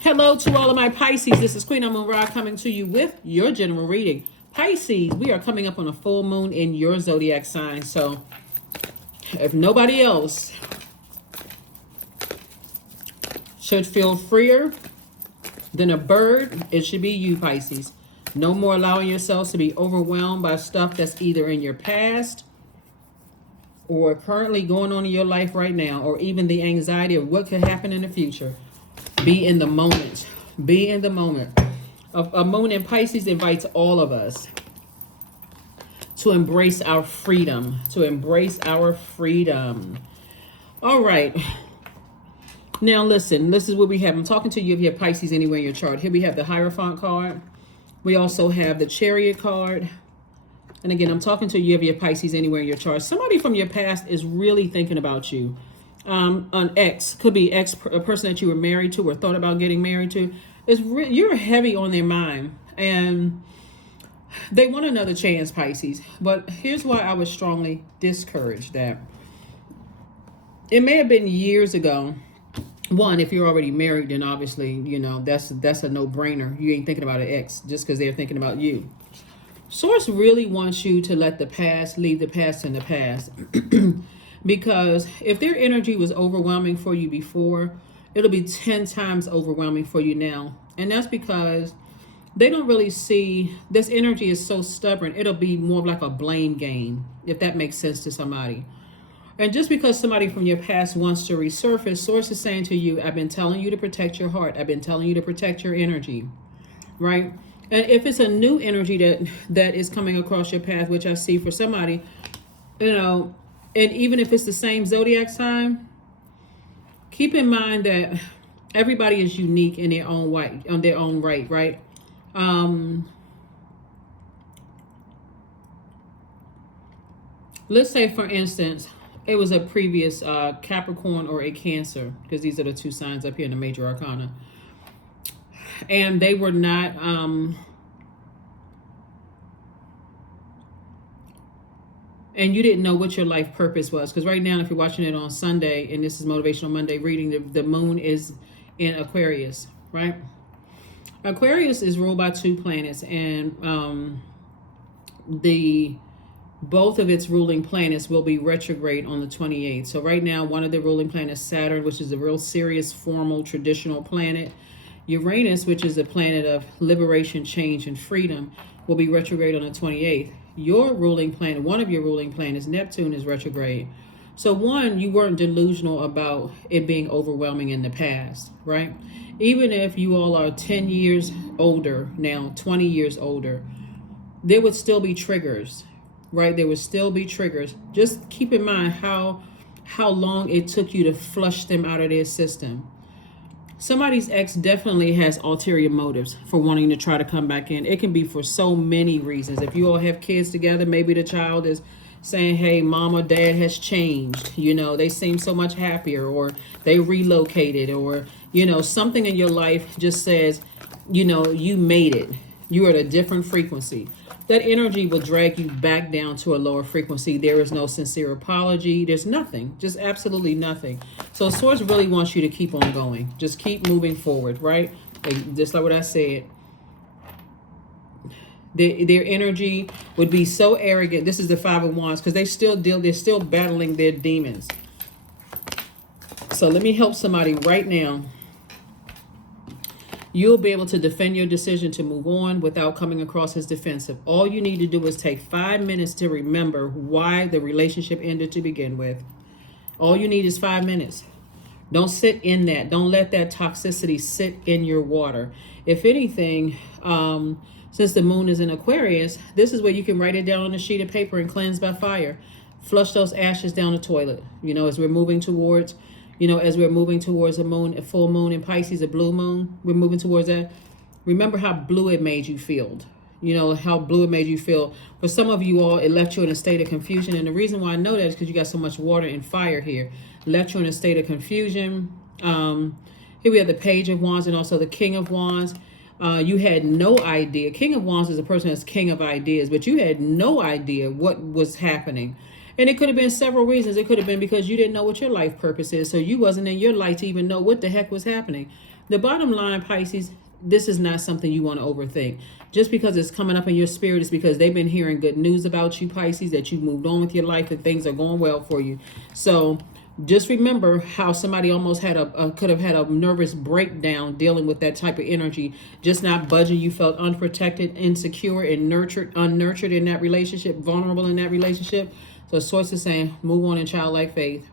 Hello to all of my Pisces. This is Queen Amun Ra coming to you with your general reading. Pisces, we are coming up on a full moon in your zodiac sign. So if nobody else should feel freer than a bird, it should be you, Pisces. No more allowing yourselves to be overwhelmed by stuff that's either in your past or currently going on in your life right now, or even the anxiety of what could happen in the future. Be in the moment. Be in the moment. A moon in Pisces invites all of us to embrace our freedom. To embrace our freedom. All right. Now listen, this is what we have. I'm talking to you if you have Pisces anywhere in your chart. Here we have the Hierophant card. We also have the Chariot card. And again, I'm talking to you if you have Pisces anywhere in your chart. Somebody from your past is really thinking about you. An ex, could be a person that you were married to or thought about getting married to. You're heavy on their mind. And they want another chance, Pisces. But here's why I would strongly discourage that. It may have been years ago. One, if you're already married, then obviously, you know, that's a no-brainer. You ain't thinking about an ex just because they're thinking about you. Source really wants you to let the past leave the past in the past. Because if their energy was overwhelming for you before, it'll be 10 times overwhelming for you now. And that's because they don't really see, this energy is so stubborn, it'll be more like a blame game, if that makes sense to somebody. And just because somebody from your past wants to resurface, Source is saying to you, I've been telling you to protect your heart. I've been telling you to protect your energy, right? And if it's a new energy that is coming across your path, which I see for somebody, you know, and even if it's the same zodiac sign, keep in mind that everybody is unique in their own way, on their own right, right? Let's say, for instance, it was a previous Capricorn or a Cancer, because these are the two signs up here in the major arcana. And they were not, and you didn't know what your life purpose was. Because right now, if you're watching it on Sunday, and this is Motivational Monday reading, the moon is in Aquarius, right? Aquarius is ruled by two planets, and both of its ruling planets will be retrograde on the 28th. So right now, one of the ruling planets, Saturn, which is a real serious, formal, traditional planet. Uranus, which is a planet of liberation, change, and freedom, will be retrograde on the 28th. Your ruling planet, one of your ruling planets, Neptune, is retrograde. So one, you weren't delusional about it being overwhelming in the past, right? Even if you all are 10 years older now, 20 years older, there would still be triggers, right? There would still be triggers. Just keep in mind how long it took you to flush them out of their system. Somebody's ex definitely has ulterior motives for wanting to try to come back in. It can be for so many reasons. If you all have kids together, maybe the child is saying, hey, mom or dad has changed. You know, they seem so much happier, or they relocated, or, you know, something in your life just says, you know, you made it. You're at a different frequency. That energy will drag you back down to a lower frequency. There is no sincere apology. There's nothing, just absolutely nothing. So Source really wants you to keep on going. Just keep moving forward, right? And just like what I said, their energy would be so arrogant. This is the Five of Wands, because they're still battling their demons. So let me help somebody right now. You'll be able to defend your decision to move on without coming across as defensive. All you need to do is take 5 minutes to remember why the relationship ended to begin with. All you need is 5 minutes. Don't sit in that. Don't let that toxicity sit in your water. If anything, since the moon is in Aquarius, this is where you can write it down on a sheet of paper and cleanse by fire. Flush those ashes down the toilet. You know, as we're moving towards... a full moon in Pisces, a blue moon, we're moving towards that. Remember how blue it made you feel. You know, how blue it made you feel. For some of you all, it left you in a state of confusion. And the reason why I know that is because you got so much water and fire here. Left you in a state of confusion. Here we have the Page of Wands and also the King of Wands. You had no idea. King of Wands is a person that's king of ideas, but you had no idea what was happening. And it could have been several reasons. It could have been because you didn't know what your life purpose is. So you wasn't in your life to even know what the heck was happening. The bottom line, Pisces, this is not something you want to overthink. Just because it's coming up in your spirit is because they've been hearing good news about you, Pisces, that you've moved on with your life and things are going well for you. So just remember how somebody almost had could have had a nervous breakdown dealing with that type of energy, just not budging. You felt unprotected, insecure, and unnurtured in that relationship, vulnerable in that relationship. So Source is saying, move on in childlike faith.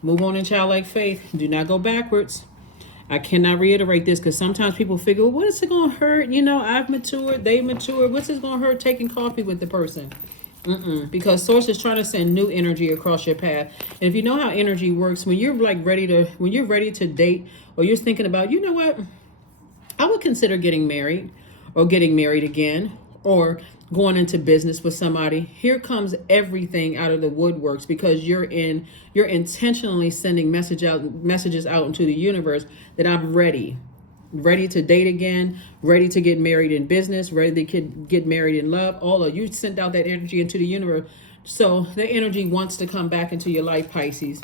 Move on in childlike faith. Do not go backwards. I cannot reiterate this because sometimes people figure, well, what is it going to hurt? You know, I've matured, they matured. What's it going to hurt taking coffee with the person? Because Source is trying to send new energy across your path. And if you know how energy works, when you're ready to date, or you're thinking about, you know what, I would consider getting married or getting married again, or going into business with somebody, here comes everything out of the woodworks, because you're intentionally sending messages out into the universe that I'm ready to date again, ready to get married in business, ready to get married in love. All of you sent out that energy into the universe. So the energy wants to come back into your life, Pisces.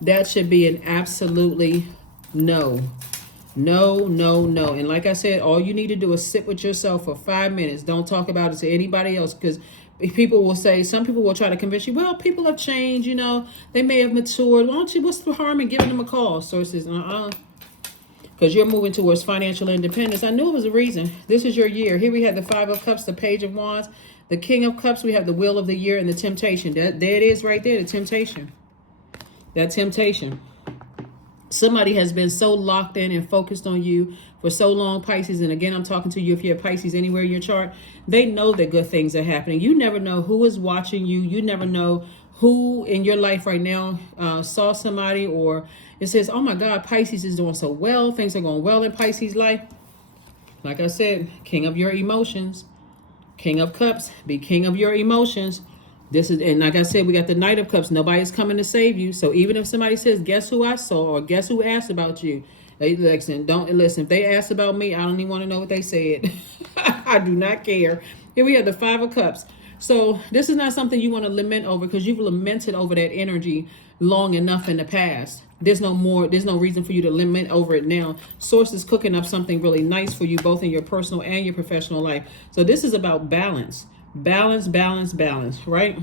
That should be an absolutely no. No, no, no. And like I said, all you need to do is sit with yourself for 5 minutes. Don't talk about it to anybody else, because people will say, some people will try to convince you, well, people have changed, you know, they may have matured. Why don't you, what's the harm in giving them a call? Sources, because you're moving towards financial independence. I knew it was a reason. This is your year. Here we have the Five of Cups, the Page of Wands, the King of Cups. We have the Wheel of the Year and the Temptation. There it is right there, the temptation. That temptation. Somebody has been so locked in and focused on you for so long, Pisces. And again, I'm talking to you if you have Pisces anywhere in your chart. They know that good things are happening. You never know who is watching you. You never know who in your life right now saw somebody, or it says, oh my God, Pisces is doing so well. Things are going well in Pisces' life. Like I said, king of your emotions. King of Cups, be king of your emotions. This is, and like I said, we got the Knight of Cups. Nobody's coming to save you. So even if somebody says, guess who I saw, or guess who asked about you, don't listen. If they asked about me, I don't even want to know what they said. I do not care. Here we have the Five of Cups. So this is not something you want to lament over, because you've lamented over that energy long enough in the past. There's no reason for you to lament over it now. Source is cooking up something really nice for you, both in your personal and your professional life. So this is about balance. Balance, balance, balance, right?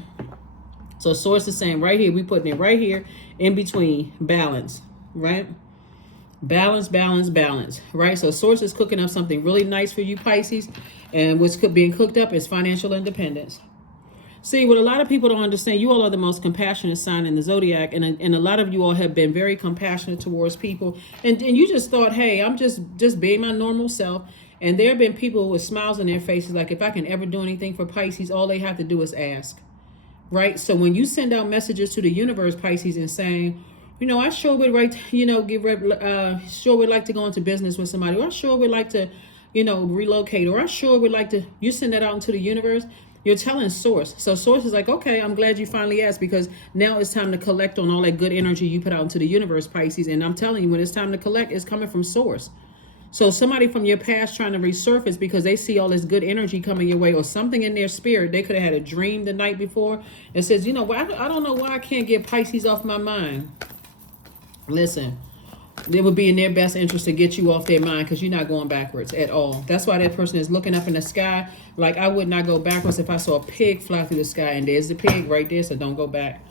So Source is saying right here, we putting it right here in between, balance, right? Balance, balance, balance, right? So Source is cooking up something really nice for you, Pisces, and what's being cooked up is financial independence. See, what a lot of people don't understand, you all are the most compassionate sign in the Zodiac, and a lot of you all have been very compassionate towards people, and you just thought, hey, I'm just being my normal self. And there have been people with smiles on their faces, like, if I can ever do anything for Pisces, all they have to do is ask, right? So when you send out messages to the universe, Pisces, and saying, you know, I sure would like to, you know, sure would like to go into business with somebody, or I sure would like to, you know, relocate, or I sure would like to, you send that out into the universe, you're telling Source. So Source is like, okay, I'm glad you finally asked, because now it's time to collect on all that good energy you put out into the universe, Pisces. And I'm telling you, when it's time to collect, it's coming from Source. So somebody from your past trying to resurface because they see all this good energy coming your way, or something in their spirit. They could have had a dream the night before and says, you know, I don't know why I can't get Pisces off my mind. Listen, it would be in their best interest to get you off their mind, because you're not going backwards at all. That's why that person is looking up in the sky. Like, I would not go backwards if I saw a pig fly through the sky, and there's the pig right there, so don't go back.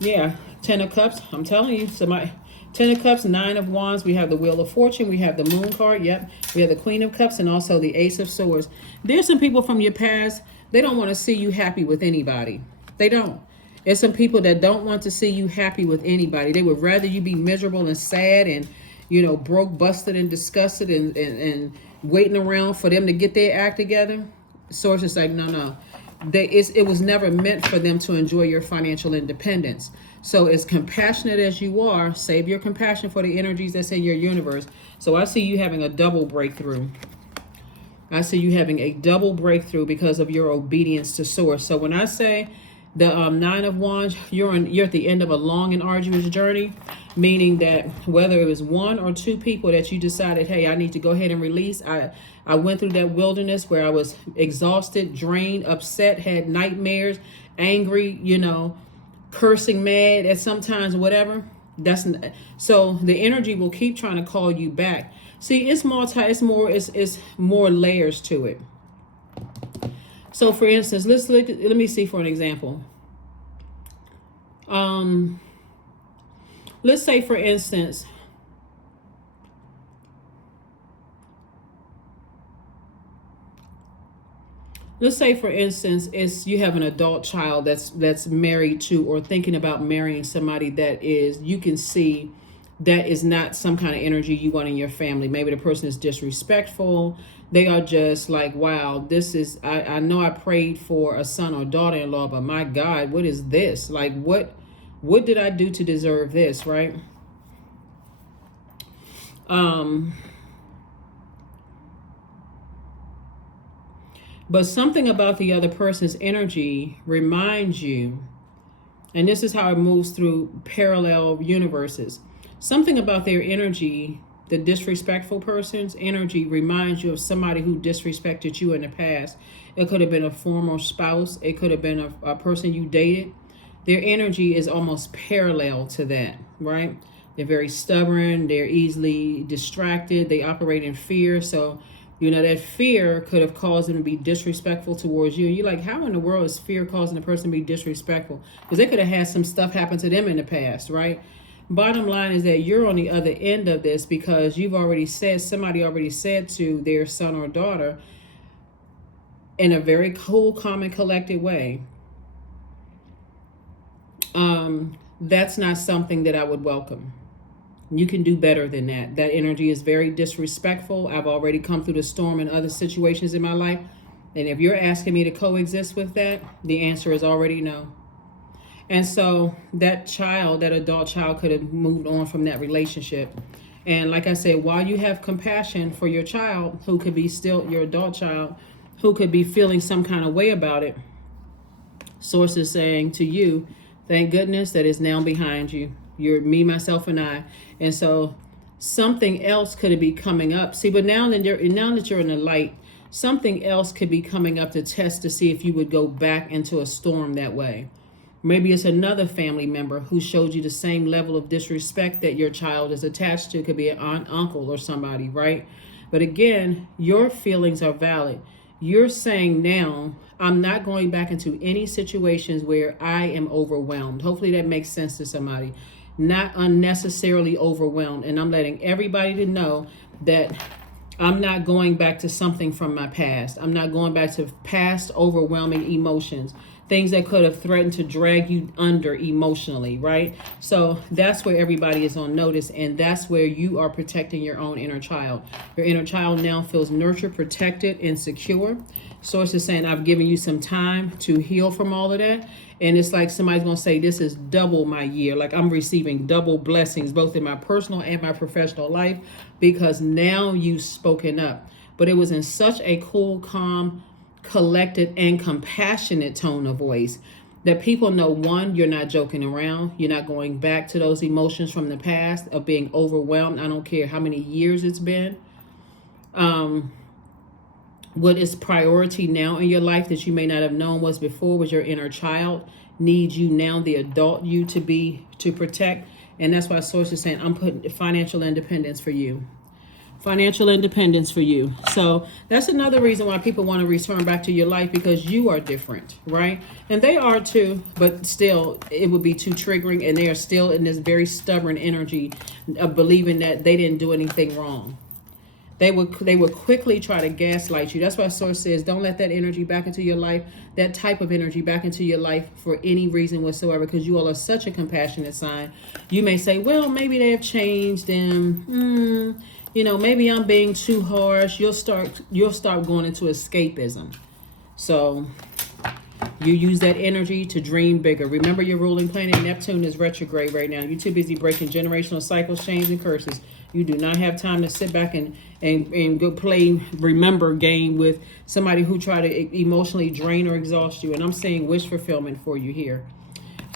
Yeah, Ten of Cups, I'm telling you, somebody... Ten of Cups, Nine of Wands, we have the Wheel of Fortune, we have the Moon card, yep. We have the Queen of Cups, and also the Ace of Swords. There's some people from your past, they don't want to see you happy with anybody. They don't. There's some people that don't want to see you happy with anybody. They would rather you be miserable and sad and, you know, broke, busted, and disgusted, and waiting around for them to get their act together. Source is like, no. It was never meant for them to enjoy your financial independence. So as compassionate as you are, save your compassion for the energies that's in your universe. So I see you having a double breakthrough. I see you having a double breakthrough because of your obedience to Source. So when I say the Nine of Wands, you're at the end of a long and arduous journey, meaning that whether it was one or two people that you decided, hey, I need to go ahead and release. I went through that wilderness where I was exhausted, drained, upset, had nightmares, angry, you know, cursing, mad at sometimes, whatever. So the energy will keep trying to call you back. See, it's more layers to it. So for instance, let me see for an example. Let's say for instance, it's you have an adult child that's married to or thinking about marrying somebody that is, you can see that is not some kind of energy you want in your family. Maybe the person is disrespectful. They are just like, wow, this is, I know I prayed for a son or daughter-in-law, but my God, what is this? Like, what did I do to deserve this, right? But something about the other person's energy reminds you, and this is how it moves through parallel universes. Something about their energy, the disrespectful person's energy, reminds you of somebody who disrespected you in the past. It could have been a former spouse. It could have been a person you dated. Their energy is almost parallel to that, right? They're very stubborn. They're easily distracted. They operate in fear. So, you know, that fear could have caused them to be disrespectful towards you. You're like, how in the world is fear causing a person to be disrespectful? Because they could have had some stuff happen to them in the past, right? Bottom line is that you're on the other end of this because somebody already said to their son or daughter in a very cool, calm, and collected way, that's not something that I would welcome. You can do better than that. That energy is very disrespectful. I've already come through the storm in other situations in my life. And if you're asking me to coexist with that, the answer is already no. And so that adult child could have moved on from that relationship. And like I said, while you have compassion for your child, who could be still your adult child, who could be feeling some kind of way about it, Source is saying to you, thank goodness that is now behind you. You're me, myself, and I. And so something else could be coming up. See, but now that you're in the light, something else could be coming up to test to see if you would go back into a storm that way. Maybe it's another family member who showed you the same level of disrespect that your child is attached to. It could be an aunt, uncle, or somebody, right? But again, your feelings are valid. You're saying now, I'm not going back into any situations where I am overwhelmed. Hopefully that makes sense to somebody. Not unnecessarily overwhelmed. And I'm letting everybody to know that I'm not going back to something from my past. I'm not going back to past overwhelming emotions. Things that could have threatened to drag you under emotionally, right? So that's where everybody is on notice, and that's where you are protecting your own inner child. Your inner child now feels nurtured, protected, and secure. Source is saying, I've given you some time to heal from all of that. And it's like somebody's going to say, this is double my year. Like I'm receiving double blessings, both in my personal and my professional life, because now you've spoken up. But it was in such a cool, calm, collected, and compassionate tone of voice that people know, one, you're not joking around. You're not going back to those emotions from the past of being overwhelmed. I don't care how many years it's been. What is priority now in your life that you may not have known was before was your inner child needs you now, the adult you to protect. And that's why Source is saying, I'm putting financial independence for you. Financial independence for you. So that's another reason why people want to return back to your life, because you are different, right? And they are too, but still it would be too triggering, and they are still in this very stubborn energy of believing that they didn't do anything wrong. They would quickly try to gaslight you. That's why Source says, don't let that energy back into your life, that type of energy back into your life for any reason whatsoever, because you all are such a compassionate sign. You may say, well, maybe they have changed and, maybe I'm being too harsh. You'll start going into escapism. So you use that energy to dream bigger. Remember, your ruling planet Neptune is retrograde right now. You're too busy breaking generational cycles, chains, and curses. You do not have time to sit back and go play remember game with somebody who try to emotionally drain or exhaust you. And I'm saying wish fulfillment for you here.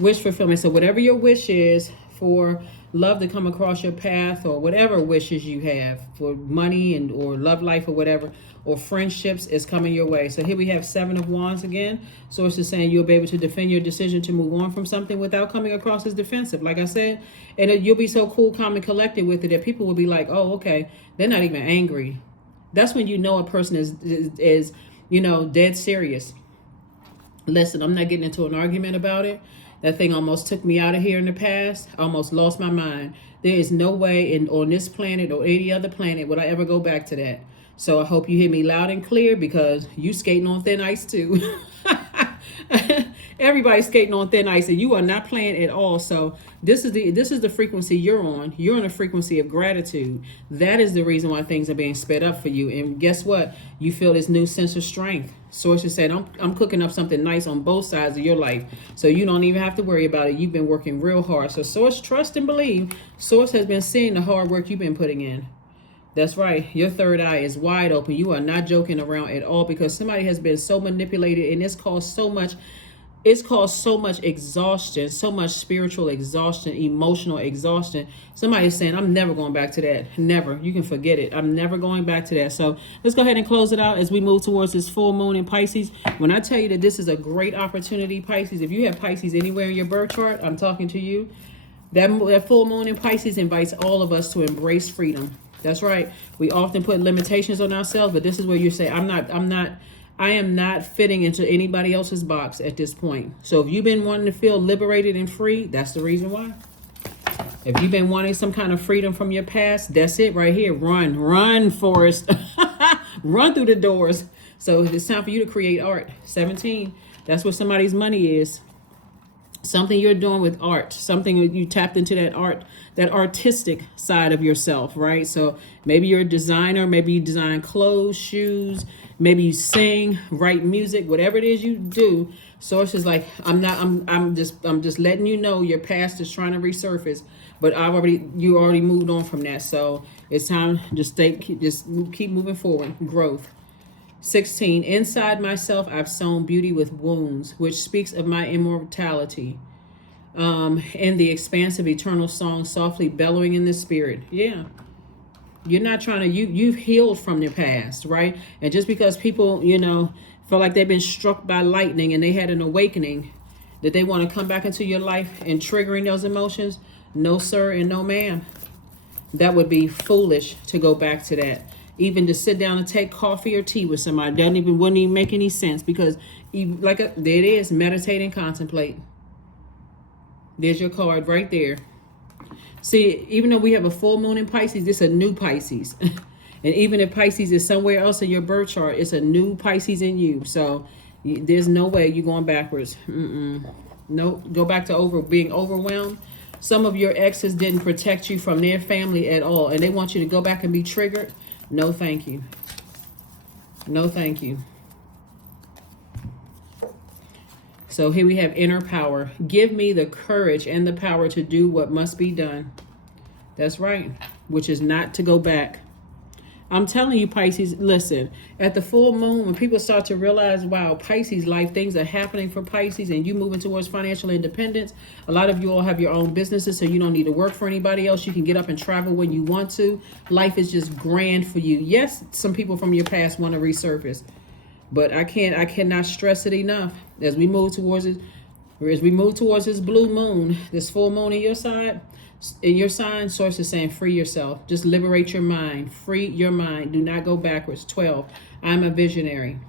Wish fulfillment. So whatever your wish is for love to come across your path, or whatever wishes you have for money and or love life or whatever, or friendships is coming your way. So here we have 7 of Wands again. Source is saying you'll be able to defend your decision to move on from something without coming across as defensive, like I said. And you'll be so cool, calm, and collected with it that people will be like, oh, okay, they're not even angry. That's when you know a person is you know, dead serious. Listen, I'm not getting into an argument about it. That thing almost took me out of here in the past. I almost lost my mind. There is no way on this planet or any other planet would I ever go back to that. So I hope you hear me loud and clear, because you skating on thin ice too. Everybody's skating on thin ice, and you are not playing at all. So this is the frequency you're on. You're on a frequency of gratitude. That is the reason why things are being sped up for you. And guess what? You feel this new sense of strength. Source is saying, I'm cooking up something nice on both sides of your life, so you don't even have to worry about it. You've been working real hard. So Source, trust and believe. Source has been seeing the hard work you've been putting in. That's right. Your third eye is wide open. You are not joking around at all, because somebody has been so manipulated, and it's caused so much exhaustion, so much spiritual exhaustion, emotional exhaustion. Somebody's saying, I'm never going back to that. Never. You can forget it. I'm never going back to that. So let's go ahead and close it out as we move towards this full moon in Pisces. When I tell you that this is a great opportunity, Pisces, if you have Pisces anywhere in your birth chart, I'm talking to you. That full moon in Pisces invites all of us to embrace freedom. That's right. We often put limitations on ourselves, but this is where you say, I am not fitting into anybody else's box at this point. So if you've been wanting to feel liberated and free, that's the reason why. If you've been wanting some kind of freedom from your past, that's it right here. Run, Forrest. Run through the doors. So it's time for you to create art. 17, that's where somebody's money is. Something you're doing with art, something you tapped into that art, that artistic side of yourself, right? So maybe you're a designer, maybe you design clothes, shoes, maybe you sing, write music, whatever it is you do. Source is like, I'm just letting you know your past is trying to resurface, but you already moved on from that. So it's time to keep moving forward, growth. 16, inside myself, I've sown beauty with wounds, which speaks of my immortality. In the expansive eternal song, softly bellowing in the spirit. Yeah. You're not trying to, you've healed from your past, right? And just because people, feel like they've been struck by lightning and they had an awakening, that they want to come back into your life and triggering those emotions, no sir and no ma'am. That would be foolish to go back to that. Even to sit down and take coffee or tea with somebody wouldn't even make any sense, because there it is, meditate and contemplate. There's your card right there. See, even though we have a full moon in Pisces, this is a new Pisces. And even if Pisces is somewhere else in your birth chart, it's a new Pisces in you. So there's no way you're going backwards. No, go back to being overwhelmed. Some of your exes didn't protect you from their family at all, and they want you to go back and be triggered. No, thank you. No, thank you. So here we have inner power. Give me the courage and the power to do what must be done. That's right. Which is not to go back. I'm telling you, Pisces, listen, at the full moon, when people start to realize, wow, Pisces life, things are happening for Pisces, and you moving towards financial independence. A lot of you all have your own businesses, so you don't need to work for anybody else. You can get up and travel when you want to. Life is just grand for you. Yes, some people from your past want to resurface, but I cannot stress it enough. As we move towards this blue moon, this full moon in your sign, source is saying free yourself. Just liberate your mind. Free your mind. Do not go backwards. 12, I'm a visionary.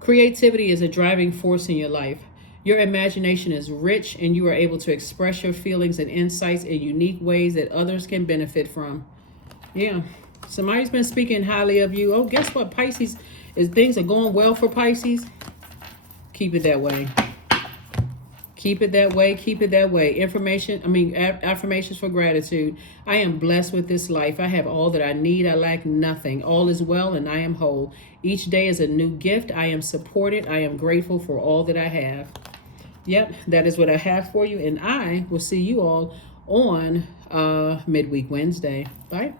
Creativity is a driving force in your life. Your imagination is rich, and you are able to express your feelings and insights in unique ways that others can benefit from. Yeah. Somebody's been speaking highly of you. Oh, guess what, Pisces? Things are going well for Pisces. Keep it that way. Keep it that way. Keep it that way. Affirmations for gratitude. I am blessed with this life. I have all that I need. I lack nothing. All is well, and I am whole. Each day is a new gift. I am supported. I am grateful for all that I have. Yep, that is what I have for you. And I will see you all on Midweek Wednesday. Bye.